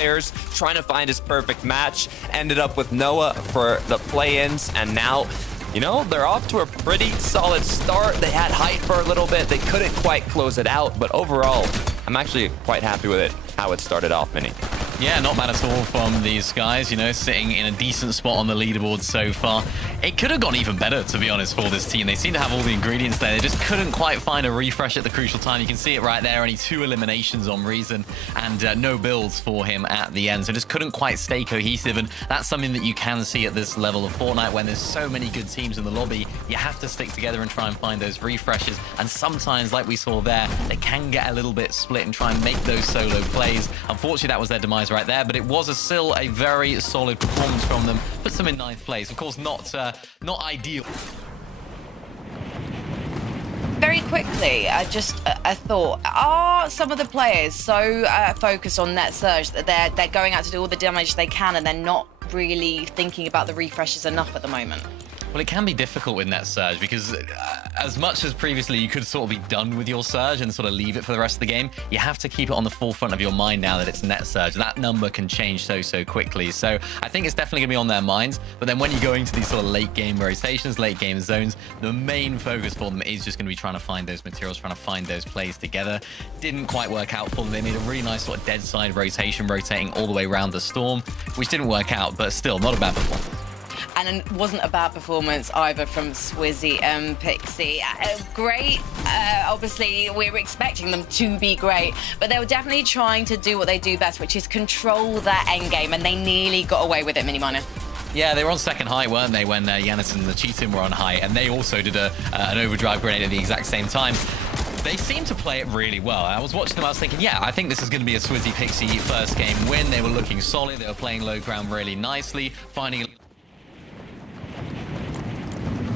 players trying to find his perfect match. Ended up with Noah for the play-ins, and now, you know, they're off to a pretty solid start. They had height for a little bit. They couldn't quite close it out, but overall, I'm actually quite happy with it, how it started off, Mini. Yeah, not bad at all from these guys, you know, sitting in a decent spot on the leaderboard so far. It could have gone even better, to be honest, for this team. They seem to have all the ingredients there. They just couldn't quite find a refresh at the crucial time. You can see it right there, only 2 eliminations on Reason and no builds for him at the end. So just couldn't quite stay cohesive, and that's something that you can see at this level of Fortnite when there's so many good teams in the lobby. You have to stick together and try and find those refreshes, and sometimes, like we saw there, they can get a little bit split and try and make those solo plays. Unfortunately, that was their demise right there, but it was still a very solid performance from them. Puts them in 9th place. Of course, not ideal. Very quickly, I thought, are some of the players so focused on Net Surge that they're going out to do all the damage they can and they're not really thinking about the refreshes enough at the moment? Well, it can be difficult with Net Surge because as much as previously you could sort of be done with your Surge and sort of leave it for the rest of the game, you have to keep it on the forefront of your mind now that it's Net Surge. That number can change so quickly. So I think it's definitely going to be on their minds. But then when you go into these sort of late game rotations, late game zones, the main focus for them is just going to be trying to find those materials, trying to find those plays together. Didn't quite work out for them. They made a really nice sort of dead side rotation, rotating all the way around the storm, which didn't work out, but still not a bad performance. And it wasn't a bad performance either from Swizzy and Pixie. Great. Obviously, we were expecting them to be great, but they were definitely trying to do what they do best, which is control their end game, and they nearly got away with it, Miniminer. Yeah, they were on second height, weren't they, when Yanis and the Cheatin were on height, and they also did an overdrive grenade at the exact same time. They seem to play it really well. I was watching them, I was thinking, yeah, I think this is going to be a Swizzy Pixie first game win. They were looking solid, they were playing low ground really nicely, finding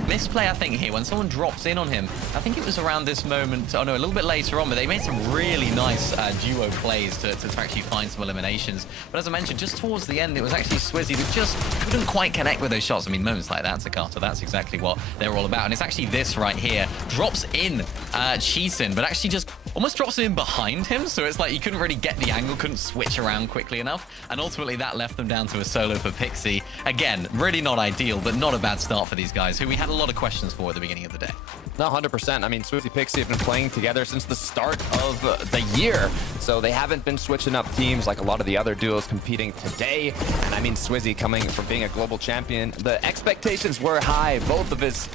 misplay, I think, here, when someone drops in on him. I think it was around this moment, oh no, a little bit later on, but they made some really nice duo plays to actually find some eliminations. But as I mentioned, just towards the end, it was actually Swizzy that just couldn't quite connect with those shots. I mean, moments like that, Takata, that's exactly what they're all about. And it's actually this right here. Drops in Cheatin, but actually just almost drops in behind him. So it's like you couldn't really get the angle, couldn't switch around quickly enough. And ultimately, that left them down to a solo for Pixie. Again, really not ideal, but not a bad start for these guys, who we had a lot of questions for at the beginning of the day. No, 100%. I mean, Swizzy Pixie have been playing together since the start of the year, so they haven't been switching up teams like a lot of the other duos competing today. And I mean, Swizzy coming from being a global champion, the expectations were high. Both of his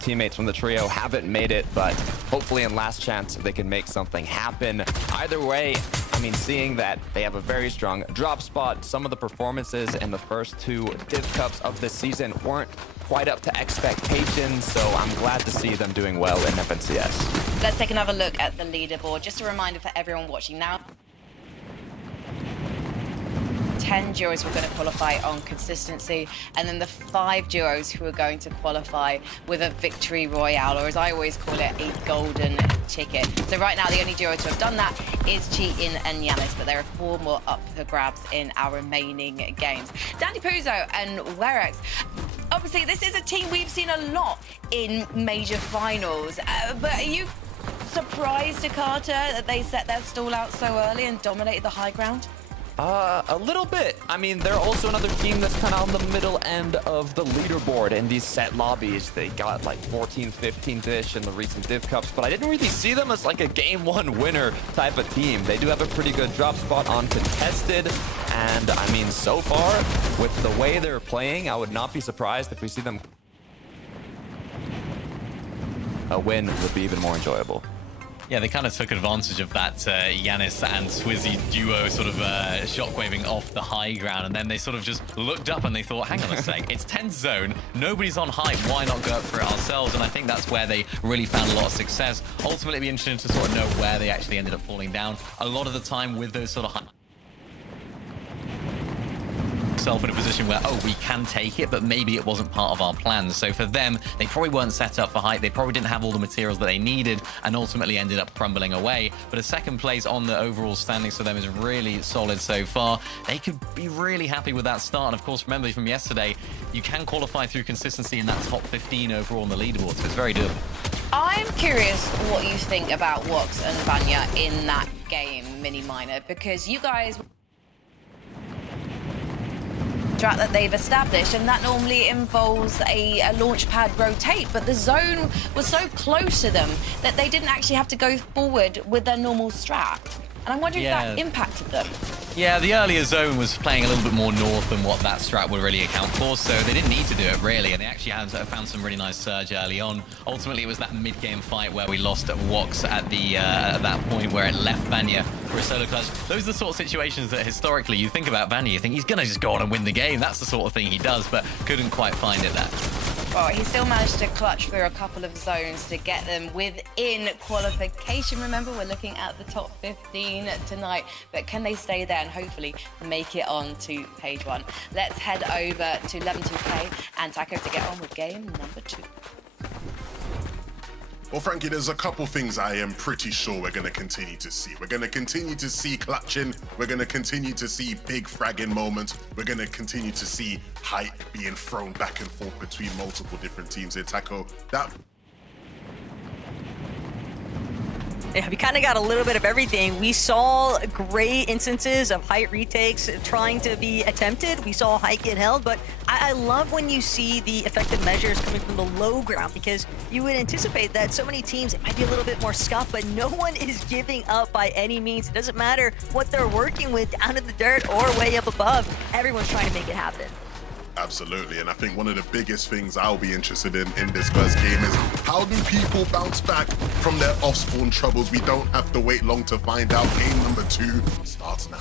teammates from the trio haven't made it, but hopefully in last chance they can make something happen. Either way, I mean, seeing that they have a very strong drop spot, some of the performances in the first 2 Div Cups of this season weren't quite up to expectations, so I'm glad to see them doing well in FNCS. Let's take another look at the leaderboard. Just a reminder for everyone watching now. 10 duos who are going to qualify on consistency, and then the 5 duos who are going to qualify with a victory royale, or as I always call it, a golden ticket. So right now, the only duo to have done that is Cheatin and Yanis, but there are 4 more up for grabs in our remaining games. Dandy Puzo and Werex. Obviously, this is a team we've seen a lot in major finals, but are you surprised, Takata, that they set their stall out so early and dominated the high ground? A little bit. I mean, they're also another team that's kind of on the middle end of the leaderboard in these set lobbies. They got like 14th, 15th-ish in the recent Div Cups, but I didn't really see them as like a game 1 winner type of team. They do have a pretty good drop spot on contested, and I mean, so far, with the way they're playing, I would not be surprised if we see them. A win would be even more enjoyable. Yeah, they kind of took advantage of that Yanis and Swizzy duo sort of shockwaving off the high ground, and then they sort of just looked up and they thought, hang on a sec, it's 10th zone, nobody's on height, why not go up for it ourselves? And I think that's where they really found a lot of success. Ultimately, it'd be interesting to sort of know where they actually ended up falling down. A lot of the time with those sort of high in a position where, oh, we can take it, but maybe it wasn't part of our plans. So for them, they probably weren't set up for height. They probably didn't have all the materials that they needed, and ultimately ended up crumbling away. But a second place on the overall standings for them is really solid so far. They could be really happy with that start. And of course, remember from yesterday, you can qualify through consistency in that top 15 overall on the leaderboard, so it's very doable. I'm curious what you think about Wox and Vanya in that game, Miniminer, because you guys strat that they've established, and that normally involves a launch pad rotate, but the zone was so close to them that they didn't actually have to go forward with their normal strat. And I'm wondering if that impacted them. Yeah, the earlier zone was playing a little bit more north than what that strat would really account for, so they didn't need to do it really, and they actually found some really nice surge early on. Ultimately, it was that mid-game fight where we lost at Wox at that point where it left Vanya for a solo clutch. Those are the sort of situations that historically you think about Vanya, you think he's gonna just go on and win the game. That's the sort of thing he does, but couldn't quite find it there. Well, he still managed to clutch through a couple of zones to get them within qualification. Remember, we're looking at the top 15 tonight, but can they stay there and hopefully make it on to page 1? Let's head over to 11-2K and Taco to get on with game number 2. Well, Frankie, there's a couple things I am pretty sure we're going to continue to see. We're going to continue to see clutching. We're going to continue to see big fragging moments. We're going to continue to see hype being thrown back and forth between multiple different teams here. Taco, that... Yeah, we kind of got a little bit of everything. We saw great instances of height retakes trying to be attempted. We saw height get held, but I love when you see the effective measures coming from the low ground, because you would anticipate that so many teams, it might be a little bit more scuffed, but no one is giving up by any means. It doesn't matter what they're working with down in the dirt or way up above. Everyone's trying to make it happen. Absolutely, and I think one of the biggest things I'll be interested in this first game is how do people bounce back from their off-spawn troubles? We don't have to wait long to find out. Game number 2 starts now.